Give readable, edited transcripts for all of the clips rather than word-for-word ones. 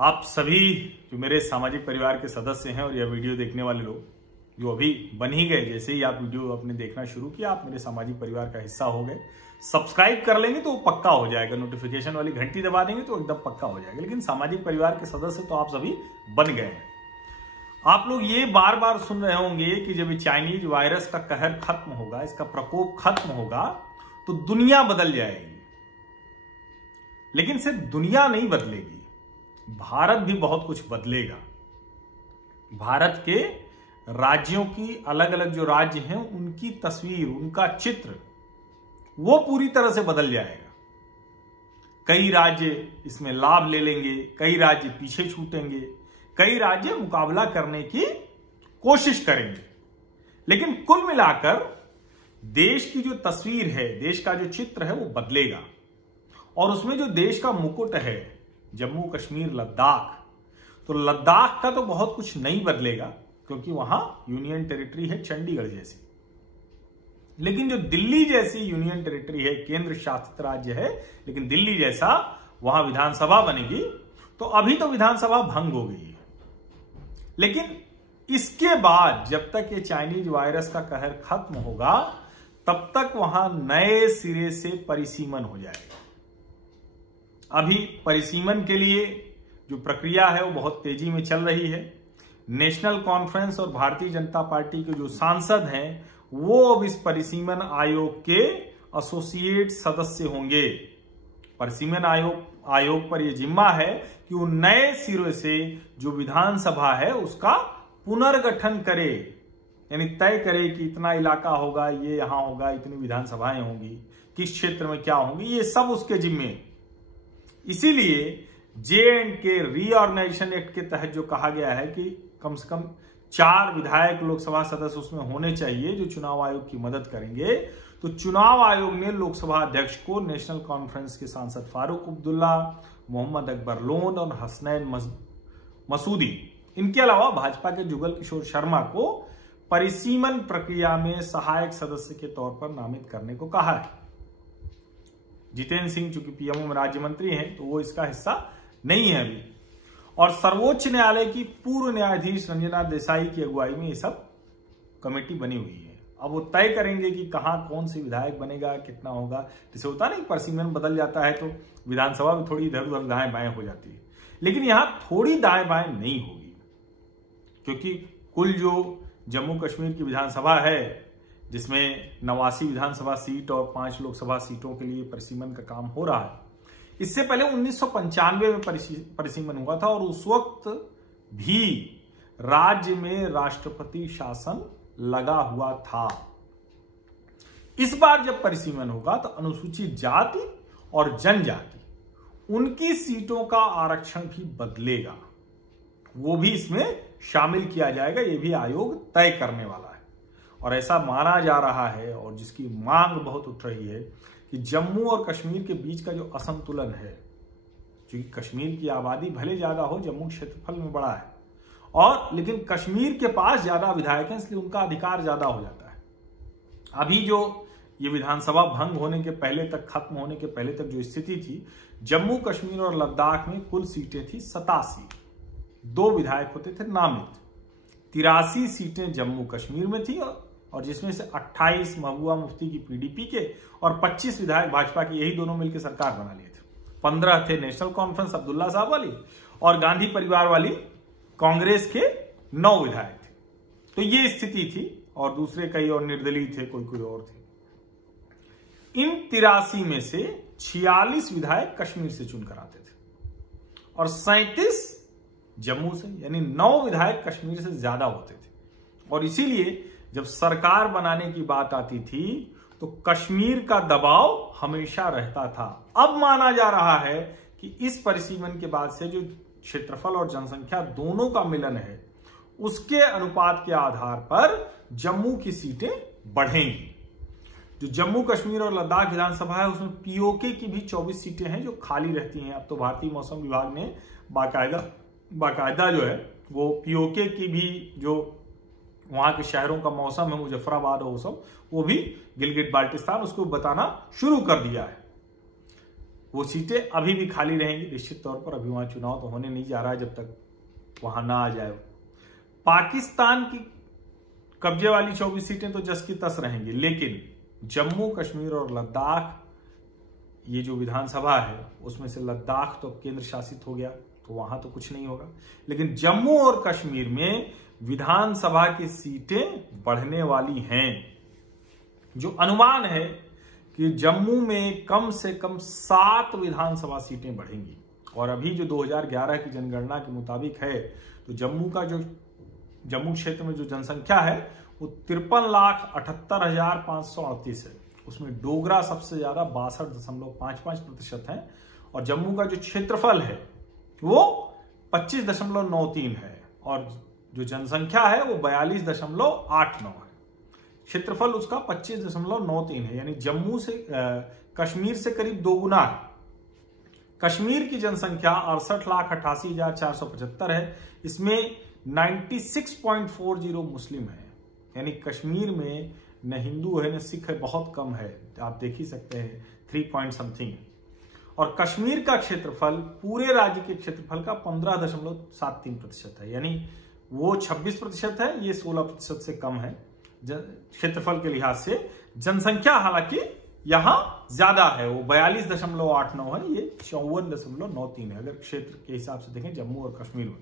आप सभी जो मेरे सामाजिक परिवार के सदस्य हैं और यह वीडियो देखने वाले लोग जो अभी बन ही गए, जैसे ही आप वीडियो अपने देखना शुरू किया आप मेरे सामाजिक परिवार का हिस्सा हो गए। सब्सक्राइब कर लेंगे तो वो पक्का हो जाएगा, नोटिफिकेशन वाली घंटी दबा देंगे तो एकदम पक्का हो जाएगा। लेकिन सामाजिक परिवार के सदस्य तो आप सभी बन गए हैं। आप लोग ये बार बार सुन रहे होंगे कि जब चाइनीज वायरस का कहर खत्म होगा, इसका प्रकोप खत्म होगा तो दुनिया बदल जाएगी। लेकिन सिर्फ दुनिया नहीं बदलेगी, भारत भी बहुत कुछ बदलेगा। भारत के राज्यों की अलग अलग जो राज्य हैं उनकी तस्वीर, उनका चित्र वो पूरी तरह से बदल जाएगा। कई राज्य इसमें लाभ ले लेंगे, कई राज्य पीछे छूटेंगे, कई राज्य मुकाबला करने की कोशिश करेंगे। लेकिन कुल मिलाकर देश की जो तस्वीर है, देश का जो चित्र है वो बदलेगा। और उसमें जो देश का मुकुट है, जम्मू कश्मीर लद्दाख, तो लद्दाख का तो बहुत कुछ नहीं बदलेगा क्योंकि वहां यूनियन टेरिटरी है चंडीगढ़ जैसी। लेकिन जो दिल्ली जैसी यूनियन टेरिटरी है, केंद्र शासित राज्य है, लेकिन दिल्ली जैसा वहां विधानसभा बनेगी। तो अभी तो विधानसभा भंग हो गई है, लेकिन इसके बाद जब तक ये चाइनीज वायरस का कहर खत्म होगा तब तक वहां नए सिरे से परिसीमन हो जाएगा। अभी परिसीमन के लिए जो प्रक्रिया है वो बहुत तेजी में चल रही है। नेशनल कॉन्फ्रेंस और भारतीय जनता पार्टी के जो सांसद हैं वो अब इस परिसीमन आयोग के एसोसिएट सदस्य होंगे। परिसीमन आयोग पर यह जिम्मा है कि वो नए सिरे से जो विधानसभा है उसका पुनर्गठन करे, यानी तय करे कि इतना इलाका होगा, ये यहां होगा, इतनी विधानसभाएं होंगी, किस क्षेत्र में क्या होंगी, ये सब उसके जिम्मे। इसीलिए J&K रीऑर्गेनाइजेशन एक्ट के तहत जो कहा गया है कि कम से कम 4 विधायक लोकसभा सदस्य उसमें होने चाहिए जो चुनाव आयोग की मदद करेंगे। तो चुनाव आयोग ने लोकसभा अध्यक्ष को नेशनल कॉन्फ्रेंस के सांसद फारूक अब्दुल्ला, मोहम्मद अकबर लोन और हसनैन मसूदी, इनके अलावा भाजपा के जुगल किशोर शर्मा को परिसीमन प्रक्रिया में सहायक सदस्य के तौर पर नामित करने को कहा है। जितेंद्र सिंह चूंकि पीएमओ राज्य मंत्री हैं तो वो इसका हिस्सा नहीं है अभी। और सर्वोच्च न्यायालय की पूर्व न्यायाधीश रंजना देसाई की अगुवाई में ये सब कमेटी बनी हुई है। अब वो तय करेंगे कि कहां कौन सी विधायक बनेगा, कितना होगा। जैसे होता नहीं, परिसीमन बदल जाता है तो विधानसभा में थोड़ी इधर उधर दाएं बाएं हो जाती है, लेकिन यहां थोड़ी दाएं बाएं नहीं होगी क्योंकि कुल जो जम्मू कश्मीर की विधानसभा है जिसमें 89 विधानसभा सीट और 5 लोकसभा सीटों के लिए परिसीमन का काम हो रहा है। इससे पहले 1995 में परिसीमन हुआ था और उस वक्त भी राज्य में राष्ट्रपति शासन लगा हुआ था। इस बार जब परिसीमन होगा तो अनुसूचित जाति और जनजाति, उनकी सीटों का आरक्षण भी बदलेगा, वो भी इसमें शामिल किया जाएगा। ये भी आयोग तय करने वाला है। और ऐसा माना जा रहा है और जिसकी मांग बहुत उठ रही है कि जम्मू और कश्मीर के बीच का जो असंतुलन है, क्योंकि कश्मीर की आबादी भले ज्यादा हो, जम्मू क्षेत्रफल में बड़ा है, और लेकिन कश्मीर के पास ज्यादा विधायक हैं इसलिए उनका अधिकार ज्यादा हो जाता है। अभी जो ये विधानसभा भंग होने के पहले तक, खत्म होने के पहले तक जो स्थिति थी, जम्मू कश्मीर और लद्दाख में कुल सीटें थी 87, 2 विधायक होते थे नामित। 83 सीटें जम्मू कश्मीर में थी और जिसमें से 28 महबूबा मुफ्ती की पीडीपी के और 25 विधायक भाजपा की, यही दोनों मिलकर सरकार बना लिए थे। 15 थे नेशनल कॉन्फ्रेंस अब्दुल्ला साहब वाली और गांधी परिवार वाली कांग्रेस के 9 विधायक थे। तो ये स्थिति थी और दूसरे कई और निर्दलीय थे, कोई और थे। इन 83 में से 46 विधायक कश्मीर से चुनकर आते थे और 37 जम्मू से, यानी 9 विधायक कश्मीर से ज्यादा होते थे। और इसीलिए जब सरकार बनाने की बात आती थी तो कश्मीर का दबाव हमेशा रहता था। अब माना जा रहा है कि इस परिसीमन के बाद से जो क्षेत्रफल और जनसंख्या दोनों का मिलन है, उसके अनुपात के आधार पर जम्मू की सीटें बढ़ेंगी। जो जम्मू कश्मीर और लद्दाख विधानसभा है उसमें पीओके की भी 24 सीटें हैं जो खाली रहती हैं। अब तो भारतीय मौसम विभाग ने बाकायदा जो है वो पीओके की भी, जो वहां के शहरों का मौसम है, मुजफ्फराबाद और वो सब, वो भी गिलगिट बाल्टिस्तान, उसको बताना शुरू कर दिया है। वो सीटें अभी भी खाली रहेंगी निश्चित तौर पर। अभी वहां चुनाव तो होने नहीं जा रहा है जब तक वहां ना आ जाए। पाकिस्तान की कब्जे वाली 24 सीटें तो जस की तस रहेंगी, लेकिन जम्मू कश्मीर और लद्दाख, ये जो विधानसभा है उसमें से लद्दाख तो केंद्र शासित हो गया तो वहां तो कुछ नहीं होगा, लेकिन जम्मू और कश्मीर में विधानसभा की सीटें बढ़ने वाली हैं। जो अनुमान है कि जम्मू में कम से कम 7 विधानसभा सीटें बढ़ेंगी। और अभी जो 2011 की जनगणना के मुताबिक है तो जम्मू क्षेत्र में जो जनसंख्या है वो 53,78,538 है। उसमें डोगरा सबसे ज्यादा 62.55% है और जम्मू का जो क्षेत्रफल है वो 25.93 है और जो जनसंख्या है वो 42.89 है। क्षेत्रफल उसका 25.93 है, यानी जम्मू से कश्मीर से करीब 2 गुना है। कश्मीर की जनसंख्या 68,88,475 है। इसमें 96.40 मुस्लिम है, यानी कश्मीर में न हिंदू है न सिख है, बहुत कम है। आप देख ही सकते हैं 3 पॉइंट समथिंग। और कश्मीर का क्षेत्रफल पूरे राज्य के क्षेत्रफल का 15.73% है, यानी वो 26% है, ये 16% से कम है क्षेत्रफल के लिहाज से। जनसंख्या हालांकि यहां ज्यादा है, वो 42.89 है, ये 54.93 है अगर क्षेत्र के हिसाब से देखें जम्मू और कश्मीर में।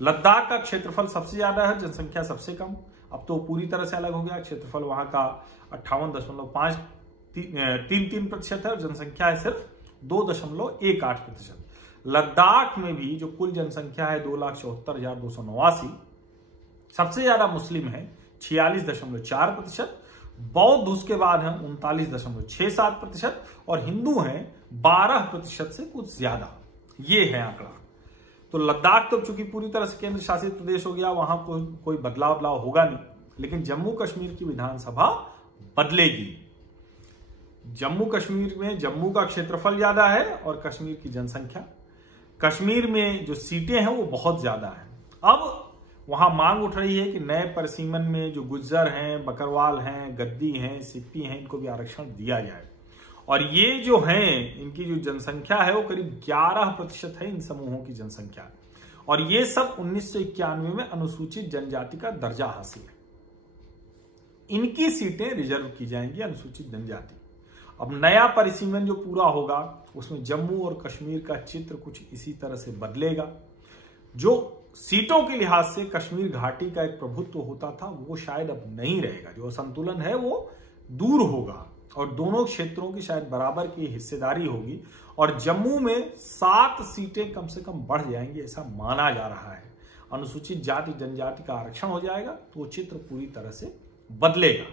लद्दाख का क्षेत्रफल सबसे ज्यादा है, जनसंख्या सबसे कम। अब तो पूरी तरह से अलग हो गया, क्षेत्रफल वहां का 58.533% है और जनसंख्या है सिर्फ 2.18%। लद्दाख में भी जो कुल जनसंख्या है 2,74,289, सबसे ज्यादा मुस्लिम है 46.4%, बौद्ध उसके बाद है 39.67% और हिंदू हैं 12% से कुछ ज्यादा। ये है आंकड़ा। तो लद्दाख तो चूंकि पूरी तरह से केंद्र शासित प्रदेश हो गया, वहां कोई बदलाव होगा नहीं, लेकिन जम्मू कश्मीर की विधानसभा बदलेगी। जम्मू कश्मीर में जम्मू का क्षेत्रफल ज्यादा है और कश्मीर की जनसंख्या, कश्मीर में जो सीटें हैं वो बहुत ज्यादा है। अब वहां मांग उठ रही है कि नए परिसीमन में जो गुज्जर हैं, बकरवाल हैं, गद्दी हैं, सिप्पी हैं, इनको भी आरक्षण दिया जाए। और ये जो हैं, इनकी जो जनसंख्या है वो करीब 11% है इन समूहों की जनसंख्या, और ये सब 1991 में अनुसूचित जनजाति का दर्जा हासिल है। इनकी सीटें रिजर्व की जाएंगी अनुसूचित जनजाति। अब नया परिसीमन जो पूरा होगा उसमें जम्मू और कश्मीर का चित्र कुछ इसी तरह से बदलेगा। जो सीटों के लिहाज से कश्मीर घाटी का एक प्रभुत्व होता था वो शायद अब नहीं रहेगा, जो असंतुलन है वो दूर होगा और दोनों क्षेत्रों की शायद बराबर की हिस्सेदारी होगी और जम्मू में 7 सीटें कम से कम बढ़ जाएंगी, ऐसा माना जा रहा है। अनुसूचित जाति जनजाति का आरक्षण हो जाएगा तो वो चित्र पूरी तरह से बदलेगा।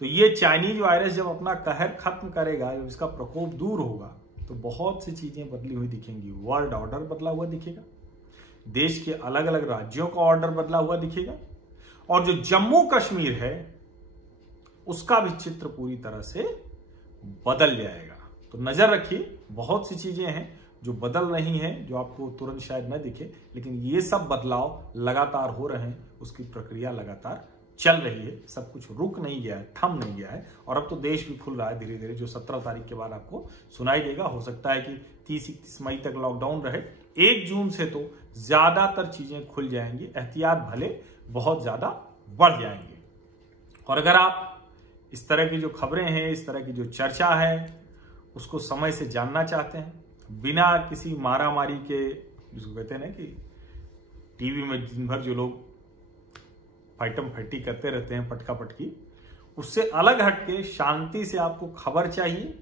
तो ये चाइनीज वायरस जब अपना कहर खत्म करेगा, जब इसका प्रकोप दूर होगा तो बहुत सी चीजें बदली हुई दिखेंगी। वर्ल्ड ऑर्डर बदला हुआ दिखेगा, देश के अलग अलग राज्यों का ऑर्डर बदला हुआ दिखेगा और जो जम्मू कश्मीर है उसका भी चित्र पूरी तरह से बदल जाएगा। तो नजर रखिए, बहुत सी चीजें हैं जो बदल रही हैं, जो आपको तुरंत शायद न दिखे, लेकिन ये सब बदलाव लगातार हो रहे हैं, उसकी प्रक्रिया लगातार चल रही है। सब कुछ रुक नहीं गया है, थम नहीं गया है और अब तो देश भी खुल रहा है धीरे धीरे, जो 17 तारीख के बाद आपको सुनाई देगा। हो सकता है कि 30-31 मई तक लॉकडाउन रहे, 1 जून से तो ज्यादातर चीजें खुल जाएंगी, एहतियात भले बहुत ज्यादा बढ़ जाएंगे। और अगर आप इस तरह की जो खबरें हैं, इस तरह की जो चर्चा है, उसको समय से जानना चाहते हैं, बिना किसी मारामारी के, जिसको कहते हैं ना कि टीवी में दिन भर जो लोग फाइटम फैटी करते रहते हैं, पटका पटकी, उससे अलग हटके शांति से आपको खबर चाहिए,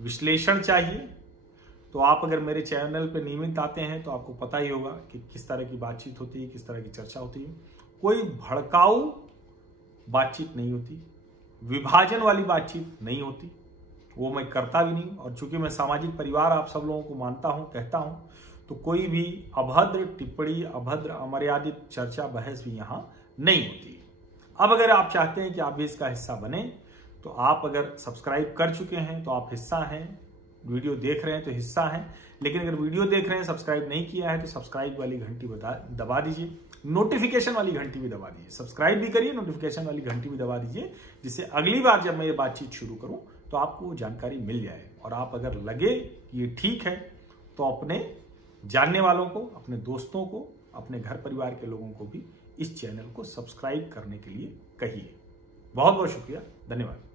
विश्लेषण चाहिए, तो आप अगर मेरे चैनल पे नियमित आते हैं तो आपको पता ही होगा कि किस तरह की बातचीत होती है, किस तरह की चर्चा होती है। कोई भड़काऊ बातचीत नहीं होती, विभाजन वाली बातचीत नहीं होती, वो मैं करता भी नहीं। और चूंकि मैं सामाजिक परिवार आप सब लोगों को मानता हूं, कहता हूं, तो कोई भी अभद्र टिप्पणी, अभद्र अमर्यादित चर्चा, बहस भी यहां नहीं होती। अब अगर आप चाहते हैं कि आप भी इसका हिस्सा बने, तो आप अगर सब्सक्राइब कर चुके हैं तो आप हिस्सा हैं, वीडियो देख रहे हैं तो हिस्सा हैं, लेकिन अगर वीडियो देख रहे हैं सब्सक्राइब नहीं किया है तो सब्सक्राइब वाली घंटी दबा दीजिए, नोटिफिकेशन वाली घंटी भी दबा दीजिए। सब्सक्राइब भी करिए, नोटिफिकेशन वाली घंटी भी दबा दीजिए, जिससे अगली बार जब मैं ये बातचीत शुरू करूं तो आपको वो जानकारी मिल जाए। और आप अगर लगे कि ये ठीक है, तो अपने जानने वालों को, अपने दोस्तों को, अपने घर परिवार के लोगों को भी इस चैनल को सब्सक्राइब करने के लिए कहिए। बहुत बहुत शुक्रिया, धन्यवाद।